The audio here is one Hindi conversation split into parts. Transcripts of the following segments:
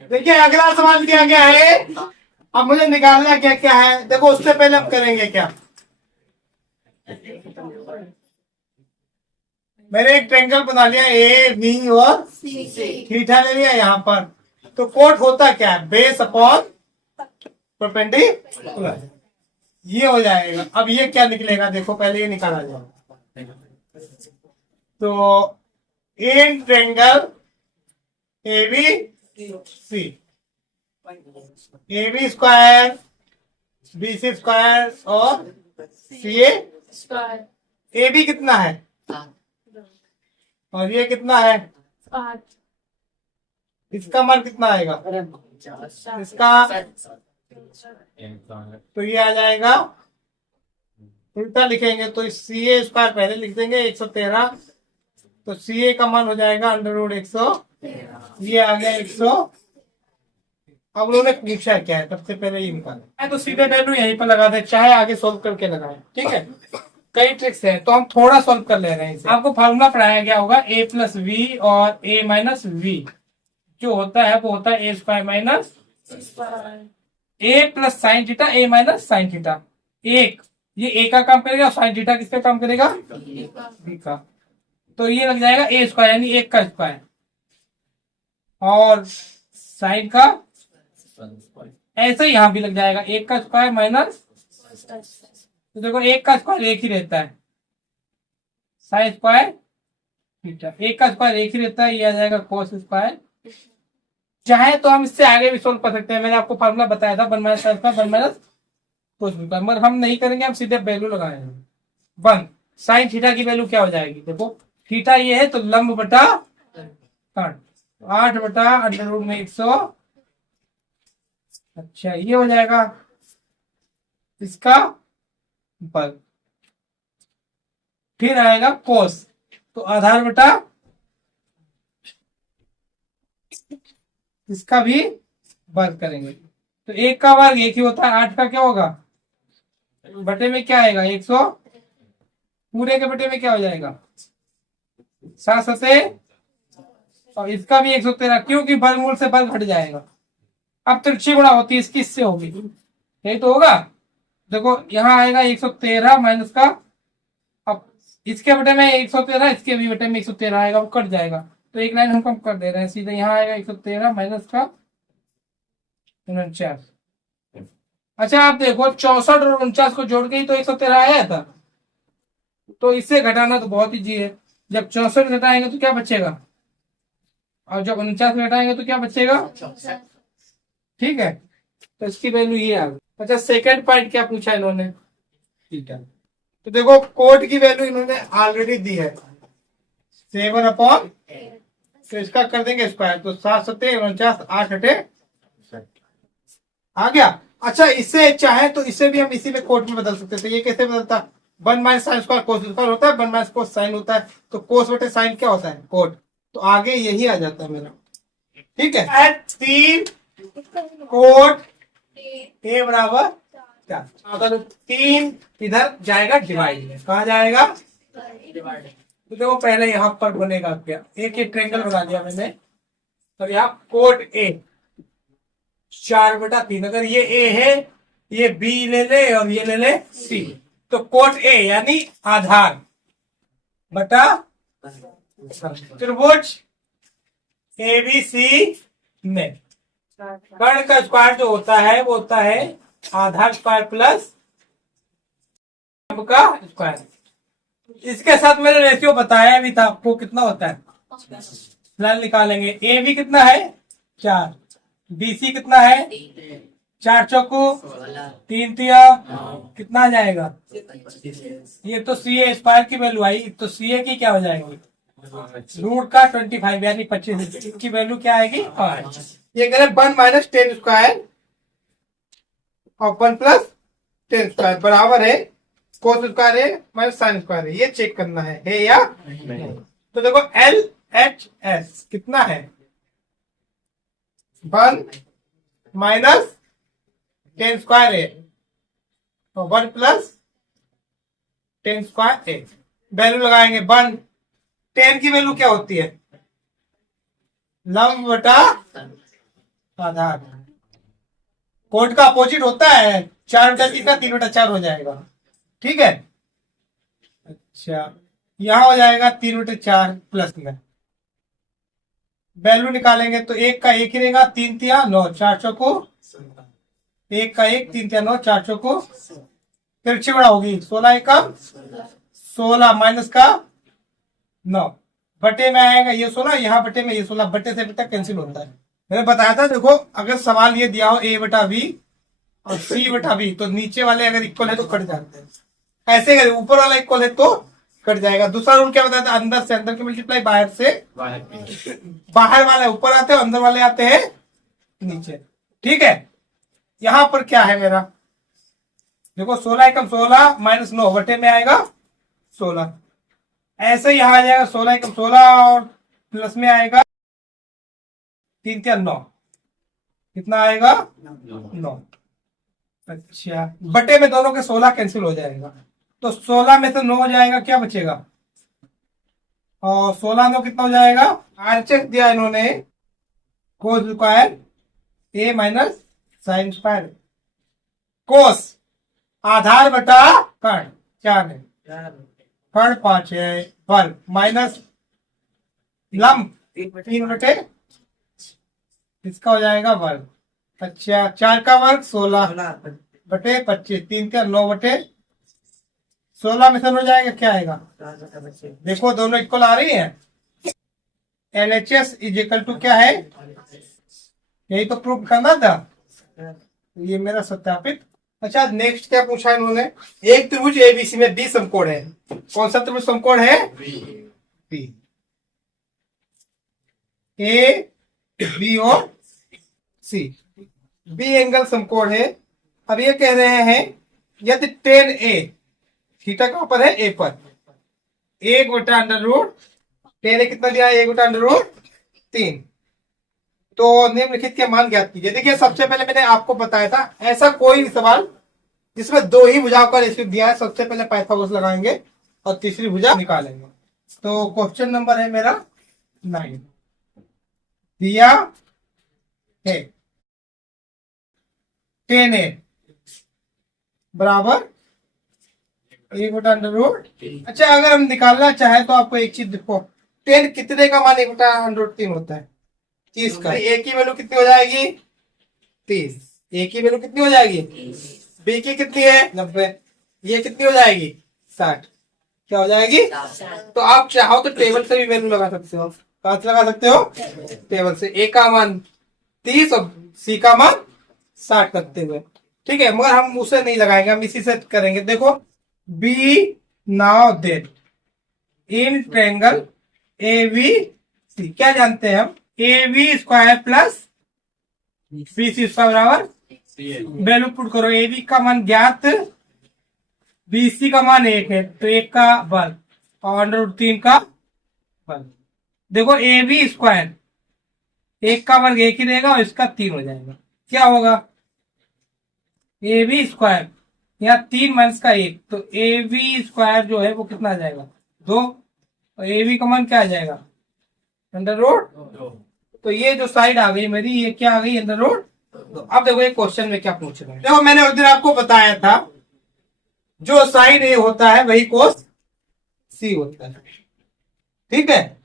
देखिए अगला सवाल दिया गया है, अब मुझे निकालना क्या क्या है। देखो उससे पहले हम करेंगे क्या, मैंने एक ट्रायंगल बना लिया ए बी और थीटा ले लिया यहाँ पर। तो कोट होता क्या है, बेस अपॉन परपेंडिकुलर, ये हो जाएगा। अब ये क्या निकलेगा, देखो पहले ये निकाला जाए। तो in triangle A B C, A B square B C square और सी ए बी कितना है और ये कितना है, इसका मान कितना आएगा, इसका तो ये आ जाएगा, उल्टा लिखेंगे तो सी ए स्क्वायर पहले लिख देंगे 113, तो सी ए का मान हो जाएगा अंडर रूट 100, ये आ गया 100। अब उन्होंने पूछा क्या है, सबसे पहले ये निकाला है, तो सीधे वैल्यू यहीं पर लगा दे, चाहे आगे सोल्व करके लगाए, ठीक है। कई ट्रिक्स है तो हम थोड़ा सोल्व कर ले रहे हैं इसे। आपको फार्मूला पढ़ाया गया होगा ए प्लस वी और ए माइनस वी, जो होता है वो होता है ए स्क्वायर माइनस ए प्लस साइन थीटा ए माइनस साइन थीटा। एक ये ए का काम करेगा, साइन थीटा किसका काम करेगा, बी का। तो ये लग जाएगा ए स्क्वायर यानी एक का स्क्वायर, और साइन का ऐसे ही यहां भी लग जाएगा एक का स्क्वायर माइनस, तो देखो एक का स्क्वायर एक ही रहता है, साइन स्क्वायर थीटा, एक का स्क्वायर एक ही रहता है, ये आ जाएगा कोस स्क्वायर। चाहे तो हम इससे आगे भी सोल्व कर सकते हैं, मैंने आपको फार्मूला बताया था 1 minus sine square 1 minus cos square, मगर हम नहीं करेंगे, हम सीधे वैल्यू लगाएंगे। 1 साइन थीटा की वैल्यू क्या हो जाएगी, देखो थीटा ये है तो लंब बटा 8 बटा अंडर रूट में 100, अच्छा ये हो जाएगा इसका वर्ग। फिर आएगा कोस, तो आधार बटा इसका भी वर्ग करेंगे, तो एक का वर्ग एक ही होता है, 8 का क्या होगा बटे में क्या आएगा 100, पूरे के बटे में क्या हो जाएगा 7 सते, और इसका भी 113, क्योंकि वर्गमूल से वर्ग हट जाएगा। अब तिरछी गुणा होती है इसकी, इससे होगी, यही तो होगा। देखो यहाँ आएगा 113 माइनस का, अब इसके बटे में 113, इसके भी बटे में 113 आएगा, वो कट जाएगा, तो एक लाइन हम कम कर दे रहे हैं, सीधे यहाँ आएगा 113 माइनस का 49। अच्छा आप देखो 64 और 49 को जोड़ के ही तो 113 आया था, तो इससे घटाना तो बहुत ईजी है। जब 64 घटाएंगे तो क्या बचेगा, और जब 49 घटाएंगे तो क्या बचेगा, ठीक है। तो इसकी वैल्यू ये आ गई। अच्छा सेकंड पॉइंट क्या पूछा इन्होंने, ठीक है, तो देखो कोट की वैल्यू इन्होंने ऑलरेडी दी है 7 अपॉन, तो इसका कर देंगे स्क्वायर, तो 7 सते 49, 8 हटे आ गया। अच्छा इससे चाहे तो इसे भी हम इसी में कोट में बदल सकते थे, ये कैसे बदलता, 1 minus sine square cos square होता है, 1 माइनस कोस साइन होता है, तो कोस बटे साइन क्या होता है कोट, तो आगे यही आ जाता है मेरा, ठीक है। 3 कोट ए बराबर 4, अगर 3 इधर जाएगा डिवाइड में, कहा जाएगा डिवाइड, तो देखो पहले यहाँ पर बनेगा क्या, एक ट्रायंगल बना दिया मैंने, तो यहाँ कोट ए 4/3, अगर ये ए है, ये बी ले ले और ये ले ले सी, तो कोट ए यानी आधार बटा त्रिभुज ए बी सी में कर्ण का स्क्वायर जो होता है वो होता है आधार स्क्वायर प्लस का स्क्वायर। इसके साथ मैंने रेशियो बताया भी था आपको, कितना होता है फिलहाल निकालेंगे, ए बी कितना है 4, बी सी कितना है 4 चौको 3 तिया, कितना आ जाएगा, ये तो सी ए स्क्वायर की वैल्यू आई, तो सी ए की क्या हो जाएगी रूट का 25 यानी 25 की वैल्यू क्या आएगी 5। ये करें 1 माइनस 10 स्क्वायर और 1 प्लस 10 स्क्वायर बराबर है कोस स्क्वायर है माइनस साइन स्क्वायर है, ये चेक करना है या नहीं। तो देखो एल एच एस कितना है 1 माइनस 10 स्क्वायर है और 1 प्लस 10 स्क्वायर है, वैल्यू लगाएंगे 1, 10 की वैल्यू क्या होती है लंब बटा आधार। कोड का अपोजिट होता है, 4/3 का 3/4 हो जाएगा। ठीक है, अच्छा यहां हो जाएगा 3/4 प्लस में वैल्यू निकालेंगे तो 1 का 1 ही रहेगा, 3 तिया 9, 4 चौको 1 का 1, 3 तिया 9, 4 चौको फिर छिबड़ा होगी 16 का 16 माइनस का 9 बटे में आएगा ये 16, यहाँ बटे में ये 16, बटे से बटे कैंसिल होता है। मैंने बताया था देखो, अगर सवाल ये दिया हो a/b और c/b तो नीचे वाले अगर इक्वल है तो कट जाते हैं, ऐसे अगर ऊपर वाला इक्वल है तो कट जाएगा। दूसरा रूल क्या बताया था, अंदर से अंदर की मल्टीप्लाई बाहर से बाहर वाले ऊपर आते हैं, अंदर वाले आते हैं नीचे। ठीक है, यहां पर क्या है मेरा, देखो 16 एकम 16 माइनस 9 बटे में आएगा 16, ऐसे यहां आ जाएगा 16 एकम 16 और प्लस में आएगा 3 तिया 9, कितना आएगा 9। अच्छा बटे में दोनों के 16 कैंसिल हो जाएगा, तो 16 में से 9 हो जाएगा, क्या बचेगा, और 16 9 कितना हो जाएगा, आरएचएस दिया इन्होंने cos square a minus sine square. Cos आधार बटा कर्ण 4 है, कर्ण 5 है, वर्ग माइनस लंब 3/, इसका हो जाएगा वर्ग। अच्छा 4 का वर्ग 16 बटे 25, 3 का 9 बटे 16 में से हो जाएगा, क्या आएगा, देखो दोनों इक्वल आ रही है। LHS इज इक्वल टू क्या है, यही तो प्रूफ करना था, ये मेरा सत्यापित। अच्छा नेक्स्ट क्या पूछा इन्होंने, एक त्रिभुज ABC में B समकोण है, कौन सा त्रिभुज समकोण है, B, A B और C, B एंगल समकोण है। अब ये कह रहे हैं यदि tan A, थीटा कहां पर है, A पर, 1/√, tan A कितना दिया है, 1/√3, तो निम्नलिखित के मान ज्ञात कीजिए। देखिए सबसे पहले मैंने आपको बताया था, ऐसा कोई भी सवाल जिसमें 2 ही भुजाओं का रेशियो दिया है, सबसे पहले पाइथागोरस लगाएंगे और तीसरी भुजा निकालेंगे। तो क्वेश्चन नंबर है मेरा 9, दिया है tan A बराबर 1/√। अच्छा अगर हम निकालना चाहे तो आपको एक चीज देखो, tan कितने का मान 1/√3 होता है, 30 का। A की वैल्यू कितनी हो जाएगी, 30, A की वैल्यू कितनी हो जाएगी, B की कितनी है 90, ये कितनी हो जाएगी 60, क्या हो जाएगी। तो आप चाहो तो टेबल से भी वैल्यू लगा सकते हो, कहां से लगा सकते हो, टेबल से। A का मान 30 और C का मान 60 रखते हुए, ठीक है, मगर हम उसे नहीं लगाएंगे, हम इसी से करेंगे। देखो B now that in triangle ABC क्या जानते हैं हम, AB² प्लस BC स्क्वायर बराबर, वैल्यू पुट करो, AB का मान ज्ञात, BC का मान 1 है, तो 1 का वर्ग और √3 का वर्ग। देखो AB², 1 का वर्ग 1 ही रहेगा और इसका 3 हो जाएगा, क्या होगा, AB², यहाँ 3 माइनस का 1, तो AB² जो है वो कितना आ जाएगा 2, और AB का मान क्या आ जाएगा √2। तो ये जो साइड आ गई मेरी, ये क्या आ गई √2। तो अब देखो ये क्वेश्चन में क्या पूछ रहे हैं, देखो मैंने उस दिन आपको बताया था जो साइन A होता है वही कोस C होता है, ठीक है,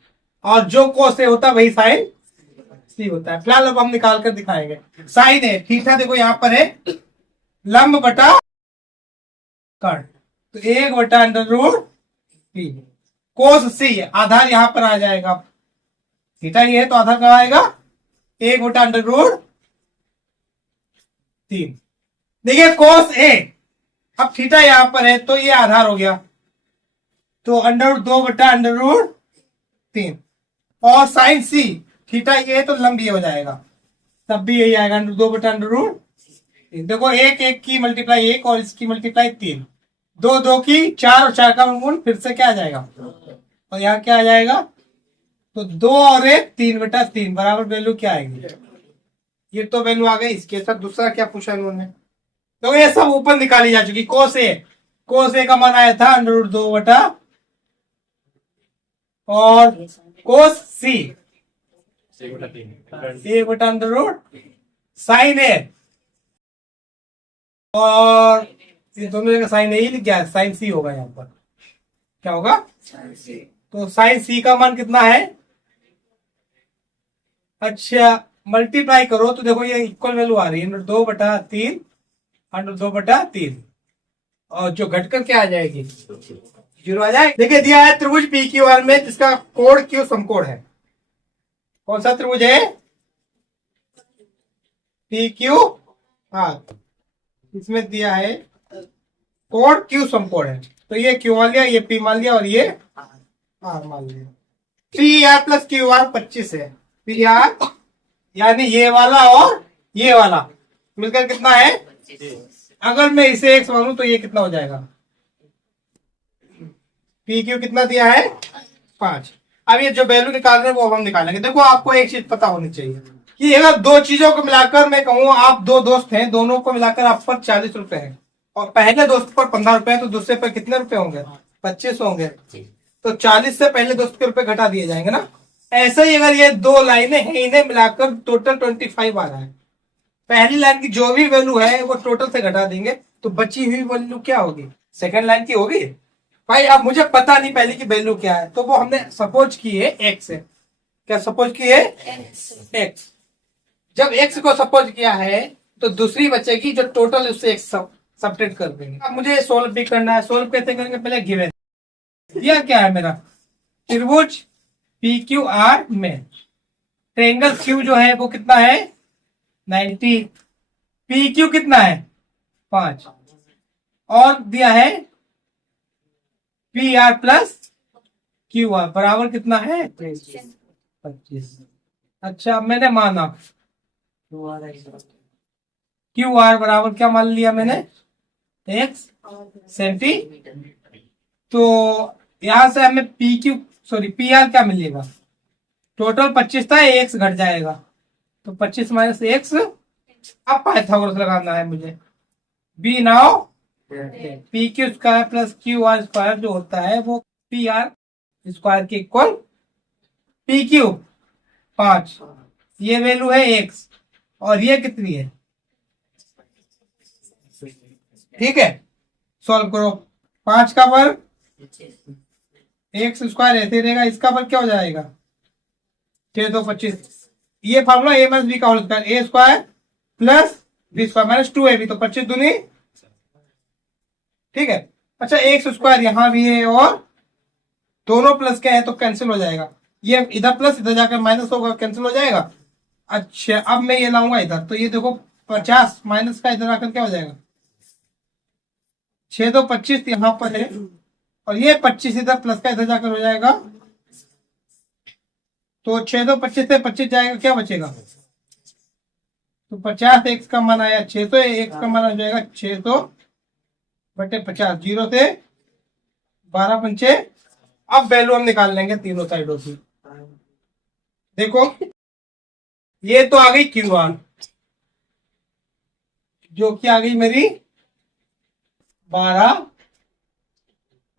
और जो कोस A होता है वही साइन C होता है। फिलहाल अब हम निकाल कर दिखाएंगे। साइन A थीटा देखो यहां पर है लंब बटा कर्ण, तो 1/√3, कोस C आधार यहां पर आ जाएगा, थीटा ये है तो आधार कहां आएगा 1/√3। देखिए कोस A, अब थीटा यहां पर है तो ये आधार हो गया, तो √2/√3, और साइन C थीटा ये है तो लंब ये हो जाएगा, तब भी यही आएगा √2/√3। देखो 1 1 की मल्टीप्लाई 1 और इसकी मल्टीप्लाई 3, 2 2 की 4 और 4 का गुण फिर से क्या आ जाएगा, और यहाँ क्या आ जाएगा, तो 2 और 1 3/3 बराबर वैल्यू क्या आएगी, ये तो वैल्यू आ गई। इसके साथ दूसरा क्या पूछा इन्होंने, तो ये सब ऊपर निकाली जा चुकी। कोस ए का मान आया था √2 और कोस C 1/√3, साइन ए, और ये दोनों जगह साइन ए ही लिख गया, साइन सी होगा यहाँ पर। क्या होगा? तो साइन सी का मान कितना है? अच्छा, मल्टीप्लाई करो तो देखो ये इक्वल वैल्यू आ रही है, 2/3, 2/3, और जो घटकर क्या आ जाएगी? 0 आ जाएगी। देखिए दिया है त्रिभुज पी क्यू आर में जिसका कोण क्यू समकोण है। कौन सा त्रिभुज है? P Q R. इसमें दिया है कोण क्यू समकोण है, तो ये क्यू मान लिया, ये पी मान लिया, और ये आर मान लिया। P R plus Q are 25 है। पी आर यानी ये वाला और ये वाला मिलकर कितना है? अगर मैं इसे एक्स मानूं तो ये कितना हो जाएगा? पी क्यू कितना दिया है? 5। अब ये जो वैल्यू निकाल रहे हैं वो हम निकालेंगे। देखो आपको एक चीज पता होनी चाहिए कि अगर दो चीजों को मिलाकर मैं कहूँ, आप दो दोस्त हैं, दोनों को मिलाकर आप पर 40 रुपए है, और पहले दोस्त पर 15 रुपए है, तो दूसरे पर कितने रुपए होंगे? 25 होंगे। तो 40 से पहले दोस्त के रुपए घटा दिए जाएंगे ना। ऐसे ही अगर ये दो लाइनें हैं, इन्हें मिलाकर टोटल 25 आ रहा है, पहली लाइन की जो भी वैल्यू है वो टोटल से घटा देंगे, तो बची हुई वैल्यू क्या होगी? सेकंड लाइन की होगी। भाई अब मुझे पता नहीं पहले की वैल्यू क्या है, तो वो हमने सपोज की है एक्स है। क्या सपोज की है? एक्स। जब एक्स को सपोज किया है तो दूसरी बचेगी जो टोटल उससे एक्स सब्ट्रैक्ट कर देंगे। अब मुझे सोल्व भी करना है। सोल्व कैसे करेंगे? पहले गिवन दिया क्या है मेरा, त्रिभुज पी क्यू आर में ट्रायंगल क्यू जो है वो कितना है? 90। पी क्यू कितना है? 5। और दिया है P R plus Q are बराबर कितना है? 25। अच्छा, मैंने माना क्यू आर बराबर क्या मान लिया मैंने? X centimetre. तो यहां से हमें P Q sorry P R क्या मिलेगा? टोटल 25 था, एक्स घट जाएगा, तो 25 माइनस एक्स। अब पाइथागोरस लगाना है मुझे। B now P Q square plus Q R square जो होता है वो पी आर स्क्वायर के इक्वल। पी क्यू 5, ये वैल्यू है एक्स, और ये कितनी है? ठीक है, सॉल्व करो। 5 का वर्ग एक्स स्क्वायर ऐसे रहेगा, इसका वर्ग क्या हो जाएगा? 6 2 25। ये फार्मूला ए माइनस बी का whole square, A square plus B square minus 2 B, तो 25 दूनी। ठीक है। अच्छा, एक्स स्क्वायर यहाँ भी है, और दोनों प्लस क्या है तो कैंसिल हो जाएगा। ये इधर प्लस इधर जाकर माइनस होगा, कैंसिल हो जाएगा। अच्छा, अब मैं ये लाऊंगा इधर, तो ये देखो 50 माइनस का इधर आकर क्या हो जाएगा? 6 2 25 यहाँ पर है, और ये 25 इधर प्लस का इधर जाकर हो जाएगा, तो 6 2 25 से 25 जाएगा, क्या बचेगा? तो 50 एक्स का मान आया 600, एक्स का मान हो जाएगा 600 बटे 50, 0 से 12 पंचे। अब वैल्यू हम निकाल लेंगे तीनों साइडों से। देखो ये तो आ गई क्यू आर, जो कि आ गई मेरी 12,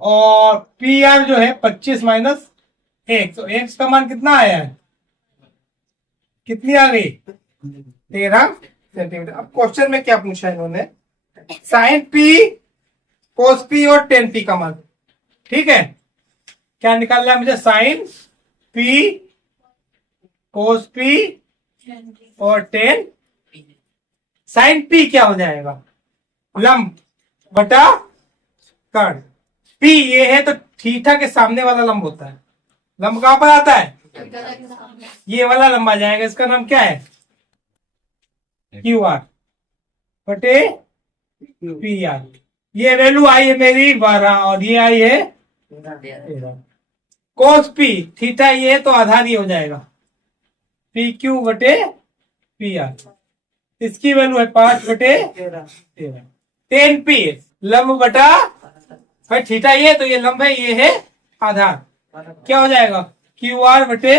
और पी आर जो है 25 माइनस एक्स, तो एक्स का मान कितना आया है? कितनी आ गई? 13 सेंटीमीटर। अब क्वेश्चन में क्या पूछा है इन्होंने? साइन पी कोस पी और टेन पी का मान। ठीक है, क्या निकालना है मुझे? साइन पी कोस पी और टेन। साइन पी क्या हो जाएगा? लंब बटा कर्ण। पी ये है तो थीटा के सामने वाला लंब होता है। लंब कहां पर आता है? ये वाला लंब आ जाएगा, इसका नाम क्या है? क्यू आर बटे पी आर। ये वैल्यू आई है मेरी 12, और ये आई है 13। कोस पी थीटा ये तो आधार ये हो जाएगा पी क्यू बटे पी आर, इसकी वैल्यू है 5 बटे 13। 10 पी लंब बटा, भाई थीटा ये तो ये लंब है, ये है आधार, क्या हो जाएगा? क्यू आर बटे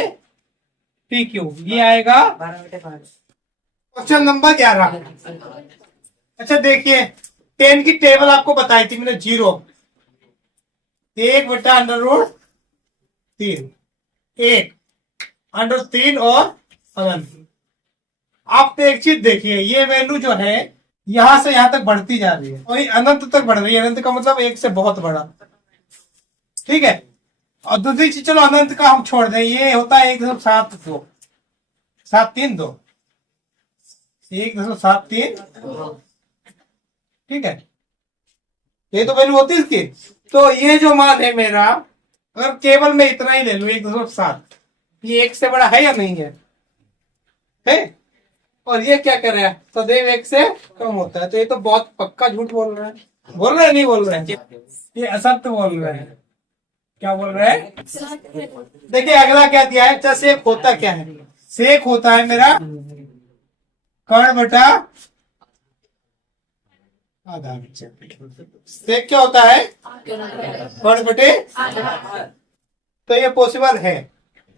पी क्यू, ये आएगा 12/5। Question number 11। अच्छा देखिए, 10 की टेबल आपको बताई थी मैंने, 0 1 बटा √3, 1 √3 और अनंत। आप तो एक चीज देखिए, ये वैल्यू जो है यहां से यहां तक बढ़ती जा रही है और ये अनंत तक बढ़ रही है। अनंत का मतलब एक से बहुत बड़ा, ठीक है। और दूसरी चीज, चलो अनंत का हम छोड़ दें, ये होता है 1.7 7 3 2, 1.7 3, ठीक है। ये तो वैल्यू होती है इसकी। तो ये जो मान है मेरा, अगर केवल मैं इतना ही ले लू 1.7, ये एक से बड़ा है या नहीं है? और ये क्या कर रहा है, सदैव एक से कम होता है। तो ये तो बहुत पक्का झूठ बोल रहा है। बोल रहे हैं नहीं बोल रहे हैं? ये असत्य बोल रहे हैं। क्या बोल रहे हैं? देखिए अगला क्या दिया है। अच्छा, सेक होता क्या है? सेक होता है मेरा कर्ण बटा आधा। सेक क्या होता है? कर्ण बटे। तो ये पॉसिबल है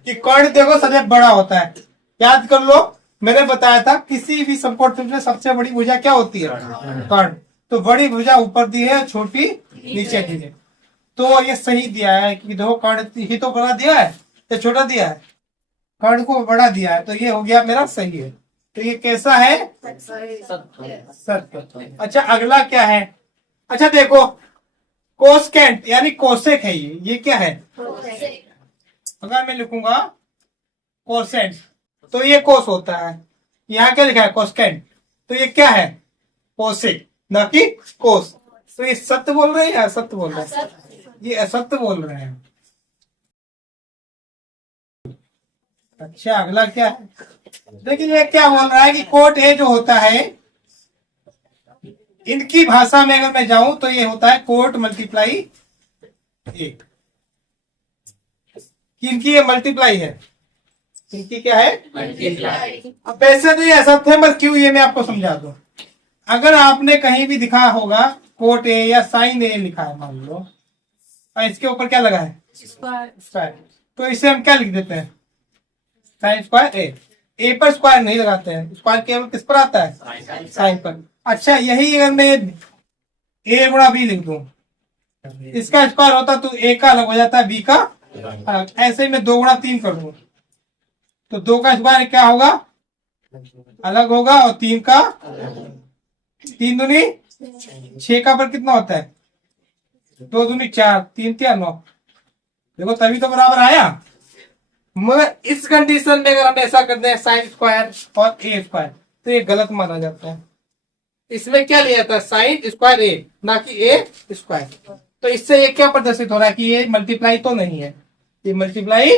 कि कर्ण देखो सदैव बड़ा होता है। याद कर लो, मैंने बताया था किसी भी समकोण त्रिभुज में सबसे बड़ी भुजा क्या होती है? कर्ण। तो बड़ी भुजा ऊपर दी है, छोटी नीचे दी है। तो ये सही दिया है कि देखो कर्ण ही तो बड़ा दिया है या छोटा दिया है? कर्ण को बड़ा दिया है, तो ये हो गया मेरा सही है। तो ये कैसा है? सत्य। अच्छा अगला क्या है? अच्छा देखो, कोसेकेंट यानी कोसेक है ये क्या है? अगर मैं लिखूंगा कोसेंट, तो ये कोस होता है। यहाँ क्या लिखा है? कोसेकेंट। तो ये क्या है? कोसेक, ना कि कोस। तो ये सत्य बोल रहे हैं या असत्य बोल रहे हैं? ये असत्य बोल रहे हैं। अच्छा अगला क्या है? देखिए ये क्या बोल रहा है कि कोट ए जो होता है, इनकी भाषा में अगर मैं जाऊं तो ये होता है कोट मल्टीप्लाई ए। इनकी ये मल्टीप्लाई है, इनकी क्या है? मल्टीप्लाई। अब वैसे तो ये असत्य है, पर क्यों ये मैं आपको समझा दूं। अगर आपने कहीं भी दिखा होगा कोट ए या साइन ए लिखा है मान लो, और इसके ऊपर क्या लगा है? स्क्वायर। तो इसे हम क्या लिख देते हैं? साइन स्क्वायर ए। ए पर स्क्वायर नहीं लगाते हैं, स्क्वायर केवल किस पर आता है? साइन पर। अच्छा यही अगर मैं ए गुणा बी लिख दूं, इसका स्क्वायर होता तो ए का अलग हो जाता है, बी का अलग। ऐसे ही मैं 2 गुणा 3 कर दूं तो 2 का स्क्वायर क्या होगा? अलग होगा, और 3 का 3 दूनी 6 का पर कितना होता है? 2 दूनी 4, 3 3 9। देखो तभी तो बराबर आया। मगर इस कंडीशन में अगर हम ऐसा करते हैं साइन स्क्वायर और ए स्क्वायर, तो ये गलत माना जाता है। इसमें क्या लिया जाता है? साइन स्क्वायर ए, ना कि ए स्क्वायर। तो इससे ये क्या प्रदर्शित हो रहा है कि ये मल्टीप्लाई तो नहीं है, ये मल्टीप्लाई।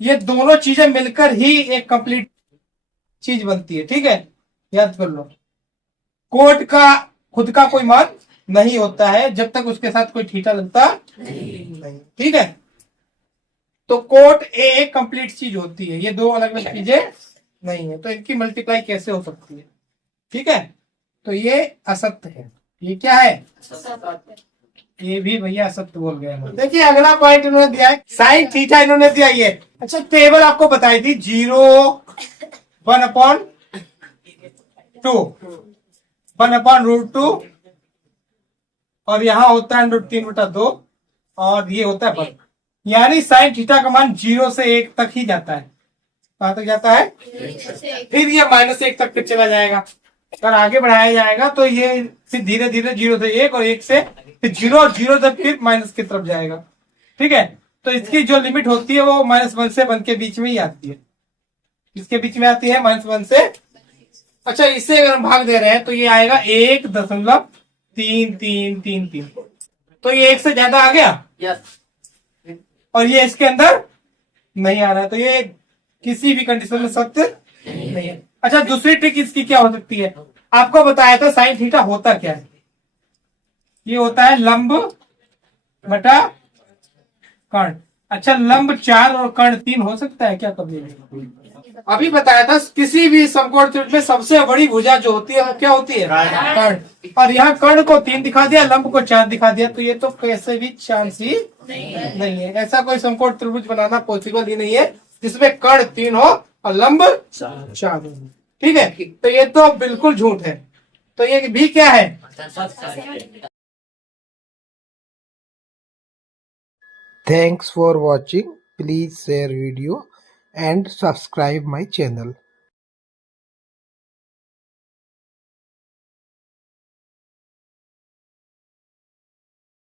ये दोनों चीजें मिलकर ही एक कंप्लीट चीज बनती है, ठीक है। याद कर लो, कोट का खुद का कोई मान नहीं होता है जब तक उसके साथ कोई थीटा लगता नहीं, ठीक है। तो कोट ए एक कंप्लीट चीज होती है, ये दो अलग अलग चीजें नहीं है। तो इनकी मल्टीप्लाई कैसे हो सकती है? ठीक है, तो ये असत्य है। ये क्या है? ये भी भैया असत्य बोल गए। देखिए अगला पॉइंट इन्होंने दिया है साइन थीटा, इन्होंने दिया ये। अच्छा टेबल आपको बताई थी 0 1/2 1/√2, और यहाँ होता है √3/2, और ये होता है 1। यानी साइन थीटा का मान 0 से 1 तक ही जाता है। कहां तक जाता है? फिर ये -1 तक फिर चला जाएगा। अगर आगे बढ़ाया जाएगा तो ये फिर धीरे धीरे 0 से 1 और 1 से फिर 0 और 0 से फिर माइनस की तरफ जाएगा, ठीक है। तो इसकी जो लिमिट होती है वो -1 से 1 के बीच में ही आती है। इसके बीच में आती है -1 से। अच्छा इससे अगर हम भाग दे रहे हैं तो ये आएगा 1.3333। तो ये 1 से ज्यादा आ गया, और ये इसके अंदर नहीं आ रहा है, तो ये किसी भी कंडीशन में सत्य नहीं है। अच्छा दूसरी ट्रिक इसकी क्या हो सकती है? आपको बताया था साइन थीटा होता क्या है। ये होता है लंब बटा कर्ण। अच्छा लंब 4 और कर्ण 3 हो सकता है क्या कभी? अभी बताया था किसी भी समकोण त्रिभुज में सबसे बड़ी भुजा जो होती है वो क्या होती है? कर्ण। और यहाँ कर्ण को 3 दिखा दिया, लंब को 4 दिखा दिया, तो ये तो कैसे भी चांस ही नहीं है। ऐसा कोई समकोण त्रिभुज बनाना पॉसिबल ही नहीं है जिसमें कर्ण 3 हो और लंब 4 हो, ठीक है। तो ये तो बिल्कुल झूठ है। तो ये भी क्या है? Thanks for watching. Please share video and subscribe my channel.